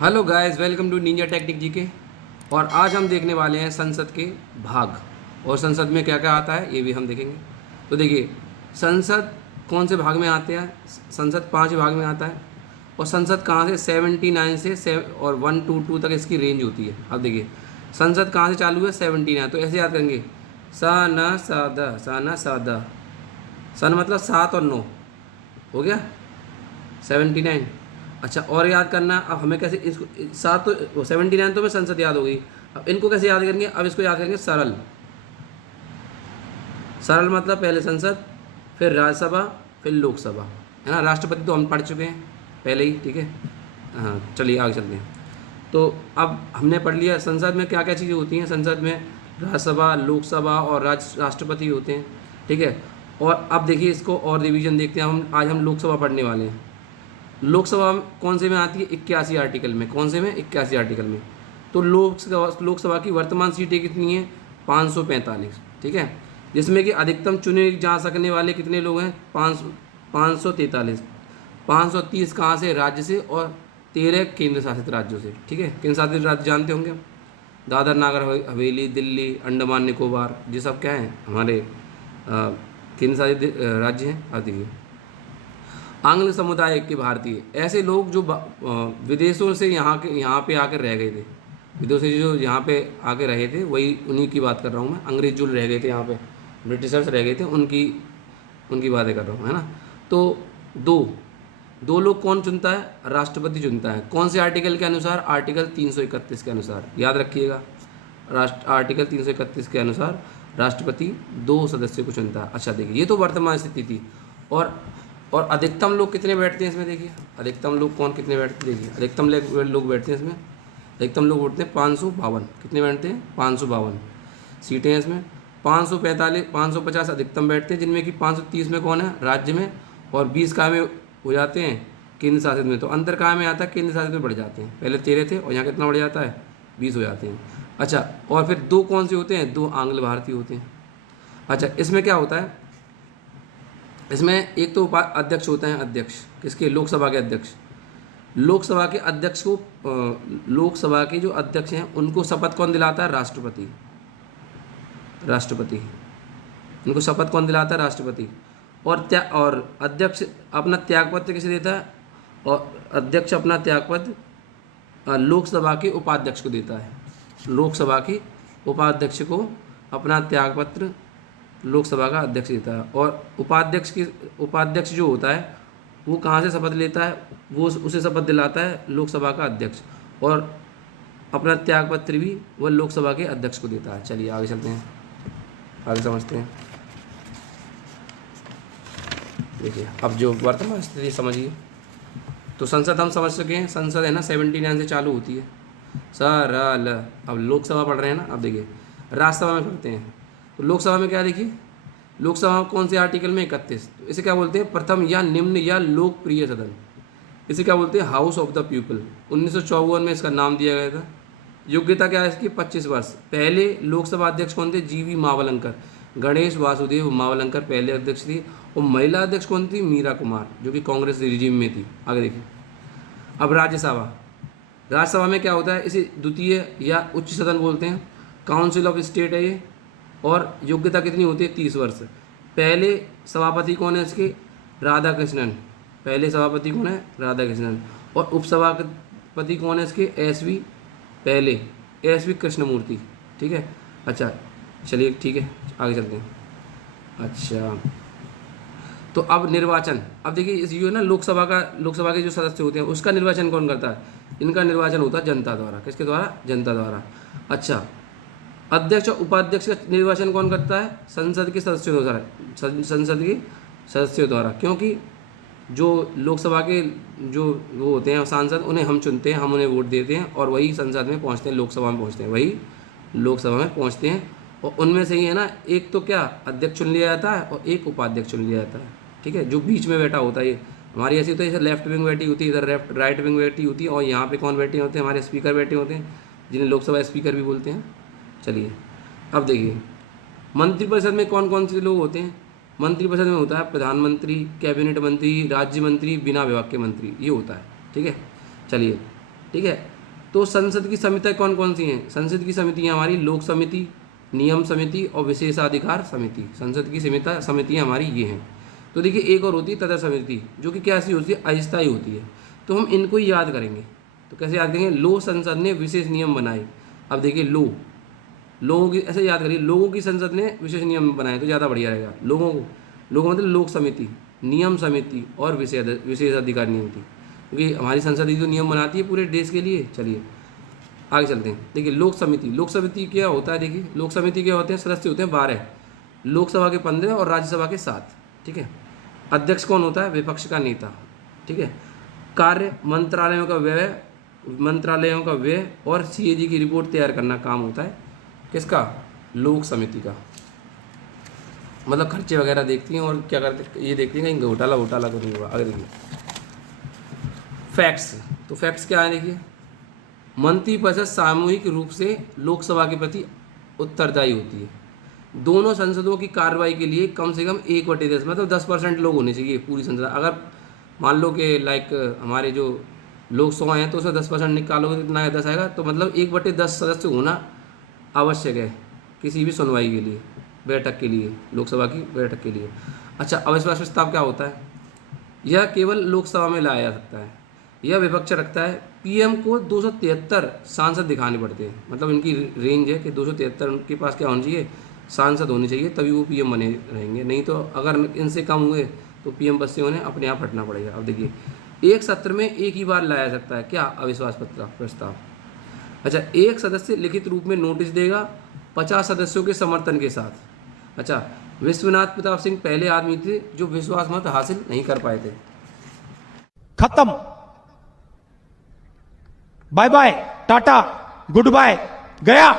Hello guys, welcome to ninja technique ji के। और आज हम देखने वाले हैं संसद के भाग, और संसद में क्या क्या आता है ये भी हम देखेंगे। तो देखिए, संसद कौन से भाग में आते हैं। संसद 5 भाग में आता है। और संसद कहाँ से 79 से और 122 तक इसकी रेंज होती है। अब देखिए, संसद कहाँ से चालू है 79, तो ऐसे याद करेंगे। सा न सादा, सा न सादा, सन मतलब 7 और 9 हो गया 79। अच्छा, और याद करना। अब हमें कैसे इसको, 7 तो 79 तो में संसद याद हो गई। अब इनको कैसे याद करेंगे, अब इसको याद करेंगे सरल। सरल मतलब पहले संसद, फिर राज्यसभा, फिर लोकसभा, है ना। राष्ट्रपति तो हम पढ़ चुके हैं पहले ही, ठीक है। हाँ, चलिए आगे चलते हैं। तो अब हमने पढ़ लिया संसद में क्या क्या चीज़ें होती हैं। संसद में राज्यसभा, लोकसभा और राष्ट्रपति होते हैं, ठीक है। और अब देखिए, इसको और रिवीजन देखते हैं। हम आज लोकसभा पढ़ने वाले हैं। लोकसभा कौन से में आती है, 81 आर्टिकल में। कौन से में, 81 आर्टिकल में। तो लोकसभा की वर्तमान सीटें कितनी हैं, 545, ठीक है। जिसमें कि अधिकतम चुने जा सकने वाले कितने लोग हैं, 543। 530 कहाँ से, राज्य से, और 13 केंद्र शासित राज्यों से, ठीक है। केंद्र शासित राज्य जानते होंगे, दादर नागर हवेली, दिल्ली, अंडमान निकोबार, ये सब क्या हैं, हमारे केंद्र शासित राज्य हैं। अब देखिए, आंग्ल समुदाय के भारतीय, ऐसे लोग जो विदेशों से यहाँ पे आकर रह गए थे। विदेशों से जो यहाँ पे आके रहे थे, वही उन्हीं की बात कर रहा हूँ मैं। अंग्रेज जो रह गए थे यहाँ पे, ब्रिटिशर्स रह गए थे, उनकी उनकी बातें कर रहा हूँ, है ना। तो दो दो लोग कौन चुनता है, राष्ट्रपति चुनता है। कौन से आर्टिकल के अनुसार, आर्टिकल 331 के अनुसार, याद रखिएगा। आर्टिकल 331 के अनुसार राष्ट्रपति 2 सदस्यों को चुनता है। अच्छा देखिए, ये तो वर्तमान स्थिति थी। और और अधिकतम लोग कितने बैठते हैं इसमें, देखिए अधिकतम लोग कौन कितने बैठते हैं। देखिए, अधिकतम लोग बैठते हैं इसमें। अधिकतम लोग बैठते हैं 552। कितने बैठते हैं, 552 सीटें हैं इसमें। 545, 550 अधिकतम बैठते हैं, जिनमें कि 530 में कौन है, राज्य में, और 20 कहाँ में हो जाते हैं, केंद्र शासित में। तो अंतर कहाँ में आता है, केंद्र शासित में बढ़ जाते हैं। पहले 13 थे और यहाँ कितना बढ़ जाता है, 20 हो जाते हैं। अच्छा, और फिर 2 कौन से होते हैं, 2 आंग्ल भारतीय होते हैं। अच्छा, इसमें क्या होता है, इसमें एक तो अध्यक्ष होते हैं। अध्यक्ष किसके, लोकसभा के अध्यक्ष। लोकसभा के अध्यक्ष को लोकसभा के जो अध्यक्ष हैं उनको शपथ कौन दिलाता है, राष्ट्रपति। राष्ट्रपति, उनको शपथ कौन दिलाता है, राष्ट्रपति। और अध्यक्ष अपना त्यागपत्र किसे देता है, और अध्यक्ष अपना त्यागपत्र लोकसभा के उपाध्यक्ष को देता है। लोकसभा के उपाध्यक्ष को अपना त्यागपत्र लोकसभा का अध्यक्ष देता है। और उपाध्यक्ष जो होता है वो कहाँ से शपथ लेता है, वो उसे शपथ दिलाता है लोकसभा का अध्यक्ष। और अपना त्यागपत्र भी वह लोकसभा के अध्यक्ष को देता है। चलिए आगे चलते हैं, आगे समझते हैं। देखिए, अब जो वर्तमान स्थिति समझिए। तो संसद हम समझ सके हैं। संसद है ना 79 से चालू होती है। सरल। अब लोकसभा पढ़ रहे हैं ना। अब देखिए, राज्यसभा में पढ़ते हैं। तो लोकसभा में क्या, देखिए लोकसभा में कौन से आर्टिकल में, 31। तो इसे क्या बोलते हैं, प्रथम या निम्न या लोकप्रिय सदन। इसे क्या बोलते हैं, हाउस ऑफ द पीपल। 1954 में इसका नाम दिया गया था। योग्यता क्या है इसकी, 25 वर्ष। पहले लोकसभा अध्यक्ष कौन थे, जीवी मावलंकर। गणेश वासुदेव मावलंकर पहले अध्यक्ष थी। और महिला अध्यक्ष कौन थी, मीरा कुमार, जो कि कांग्रेस रिजीम में थी। आगे देखिए, अब राज्यसभा। राज्यसभा में क्या होता है, इसे द्वितीय या उच्च सदन बोलते हैं। काउंसिल ऑफ स्टेट है ये। और योग्यता कितनी होती है, 30 वर्ष। पहले सभापति कौन है इसके, राधा कृष्णन। पहले सभापति कौन है, राधा कृष्णन। और उपसभापति कौन है इसके, एसवी, पहले एसवी कृष्णमूर्ति, ठीक है। अच्छा चलिए, ठीक है, आगे चलते हैं। अच्छा, तो अब निर्वाचन। अब देखिए, इस जो है ना लोकसभा के जो सदस्य होते हैं उसका निर्वाचन कौन करता है, इनका निर्वाचन होता है जनता द्वारा। किसके द्वारा, जनता द्वारा। अच्छा, अध्यक्ष और उपाध्यक्ष का निर्वाचन कौन करता है, संसद के सदस्यों द्वारा। संसद के सदस्यों द्वारा, क्योंकि जो लोकसभा के जो वो होते हैं सांसद, उन्हें हम चुनते हैं, हम उन्हें वोट देते हैं, और वही संसद में पहुंचते हैं, लोकसभा में पहुंचते हैं, वही लोकसभा में पहुंचते हैं। और उनमें से ही है ना, एक तो क्या अध्यक्ष चुन लिया जाता है और एक उपाध्यक्ष चुन लिया जाता है, ठीक है। जो बीच में बैठा होता है, ये हमारी ऐसी तो इधर लेफ्ट विंग बैठी होती है, इधर राइट विंग बैठी होती है, और यहाँ पे कौन बैठे होते हैं, हमारे स्पीकर बैठे होते हैं, जिन्हें लोकसभा स्पीकर भी बोलते हैं। चलिए, अब देखिए, मंत्रिपरिषद में कौन कौन से लोग होते हैं। मंत्रिपरिषद में होता है प्रधानमंत्री, कैबिनेट मंत्री, राज्य मंत्री, बिना विभाग के मंत्री, ये होता है, ठीक है। चलिए, ठीक है। तो संसद की समितियाँ कौन कौन सी हैं? संसद की समितियाँ हमारी लोक समिति, नियम समिति और विशेषाधिकार समिति। संसद की समितियाँ हमारी ये हैं। तो देखिए एक और होती है तदर समिति, जो कि कैसी होती है? अस्थायी होती है। तो हम इनको ही याद करेंगे। तो कैसे याद करेंगे? लो संसद ने विशेष नियम बनाए। अब देखिए लोगों की ऐसे याद करिए, लोगों की संसद ने विशेष नियम बनाए तो ज़्यादा बढ़िया रहेगा। लोगों मतलब लोक समिति, नियम समिति और विशेषाधिकार नियमिति, क्योंकि हमारी संसद ही तो नियम बनाती है पूरे देश के लिए। चलिए आगे चलते हैं। देखिए लोक समिति क्या होता है? देखिए लोक समिति क्या होते हैं? सदस्य होते हैं 12, लोकसभा के 15 और राज्यसभा के 7। ठीक है। अध्यक्ष कौन होता है? विपक्ष का नेता। ठीक है। कार्य मंत्रालयों का व्यय और सीएजी की रिपोर्ट तैयार करना काम होता है किसका? लोक समिति का। मतलब खर्चे वगैरह देखती हैं और क्या करते, ये देखती हैं कहीं घोटाला तो नहीं हुआ। आगे देखिए फैक्ट्स। तो फैक्ट्स क्या है? देखिए मंत्रिपरिषद सामूहिक रूप से लोकसभा के प्रति उत्तरदायी होती है। दोनों संसदों की कार्रवाई के लिए कम से कम 1/10 मतलब 10% लोग होने चाहिए पूरी संसद। अगर मान लो कि लाइक हमारे जो लोग 100 हैं तो उसमें 10% निकालोगे कितना है? 10 आएगा। तो मतलब 1/10 सदस्य होना आवश्यक है किसी भी सुनवाई के लिए, बैठक के लिए, लोकसभा की बैठक के लिए। अच्छा, अविश्वास प्रस्ताव क्या होता है? यह केवल लोकसभा में लाया जा सकता है। यह विपक्ष रखता है। पीएम को 273 सांसद दिखाने पड़ते हैं। मतलब इनकी रेंज है कि 273 उनके पास क्या होना चाहिए? सांसद होने चाहिए, तभी वो पीएम बने रहेंगे। नहीं तो अगर इनसे कम हुए तो पीएम पद से उन्हें अपने आप हटना पड़ेगा। अब देखिए एक सत्र में एक ही बार लाया जा सकता है क्या? अविश्वास प्रस्ताव। अच्छा, एक सदस्य लिखित रूप में नोटिस देगा 50 सदस्यों के समर्थन के साथ। अच्छा, विश्वनाथ प्रताप सिंह पहले आदमी थे जो विश्वास मत हासिल नहीं कर पाए थे। खत्म, bye bye, tata, goodbye, गया।